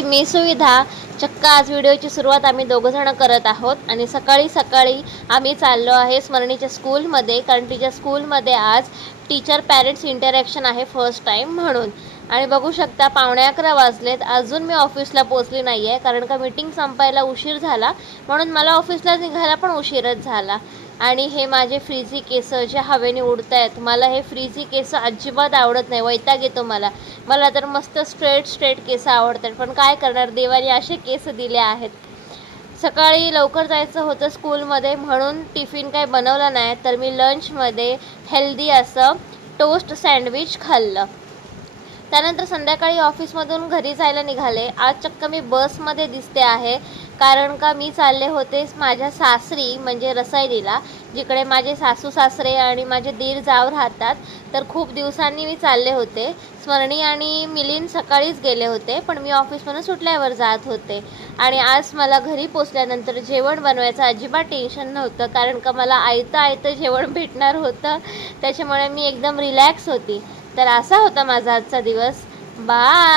हाय, मी सुविधा. चक्क आज व्हिडिओची सुरुवात आम्ही दोघंजणं करत आहोत आणि सकाळी सकाळी आम्ही चाललो आहे स्मरणीच्या स्कूलमध्ये, कारण तिच्या स्कूलमध्ये आज टीचर पॅरेंट्स इंटरॅक्शन आहे फर्स्ट टाईम म्हणून. आणि बघू शकता 11:15 वाजलेत, अजून मी ऑफिसला पोचली नाही आहे, कारण का मीटिंग संपायला उशीर झाला म्हणून मला ऑफिसला निघायला पण उशीरच झाला. आणि हे माझे फ्रीझी केस जे हवेने उडत आहेत, मला हे फ्रीझी केस अजिबात आवडत नाही, वैताग येतो मला तर मस्त स्ट्रेट केस आवडतात, पण काय करणार, देवाने असे केस दिले आहेत. सकाळी लवकर जायचं होतं स्कूलमध्ये म्हणून टिफिन काही बनवलं नाही, तर मी लंचमध्ये हेल्दी असं टोस्ट सँडविच खाल्लं. त्यानंतर संध्याकाळी ऑफिसमधून घरी जायला निघाले. आज चक्क मी बसमध्ये दिसते आहे, कारण का मी चालले होते माझ्या सासरी म्हणजे रसायनीला, जिकडे माझे सासू सासरे आणि माझे दीर जाव राहतात. तर खूप दिवसांनी मी चालले होते. स्मरणी आणि मिलिंद सकाळीच गेले होते, पण मी ऑफिसमधून सुटल्यावर जात होते. आणि आज मला घरी पोचल्यानंतर जेवण बनवायचं अजिबात टेन्शन नव्हतं, कारण का मला आयतं जेवण भेटणार होतं, त्याच्यामुळे मी एकदम रिलॅक्स होती. तर असा होता माझा आजचा दिवस. बाय.